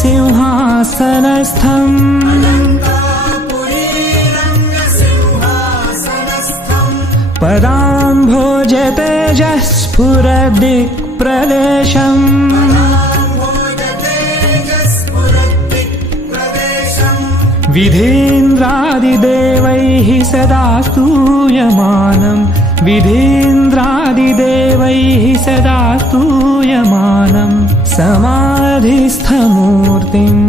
सिंहासनस्थम् पदां भोजतेजः स्फुरदिक्प्रदेशम् विधेन्द्रादिदेवैः सदा स्तूयमानम् विधेन्द्रादिदेवैः सदा स्तूयमानम् समाधिस्थमूर्तिम्।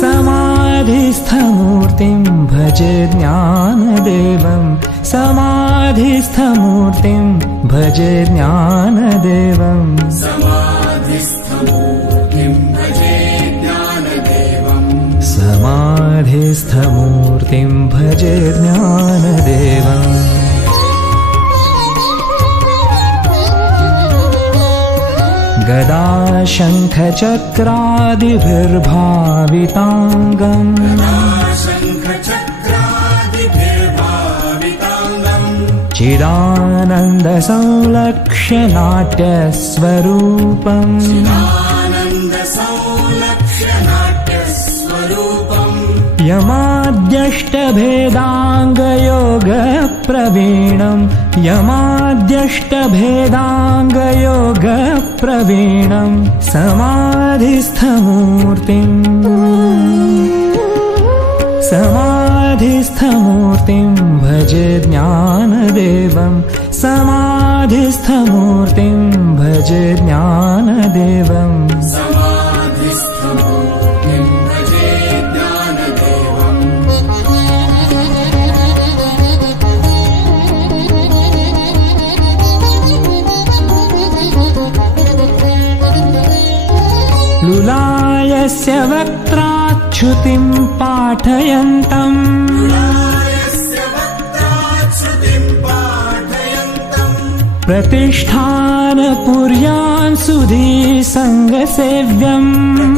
समाधिस्थमूर्तिं भज ज्ञानदेवम् समाधिस्थमूर्तिं भज ज्ञानदेवम् समाधिस्थमूर्तिं भज ज्ञानदेवम्। गदा शङ्खचक्रादिभिर्भाविताङ्गम् चिदानन्दसंलक्ष्यनाट्यस्वरूपम् यमाद्यष्टभेदाङ्गयोगप्रवीणम् यमाद्यष्टभेदाङ्गयोगप्रवीणम् समाधिस्थमूर्तिम् समाधिस्थमूर्तिं भज ज्ञानदेवम् समाधिस्थमूर्तिं भज ज्ञानदेवम् लुलायस्य वक्त्राच्युतिं पाठयन्तम्। प्रतिष्ठानपुर्यान् सुधी सङ्गसेव्यम्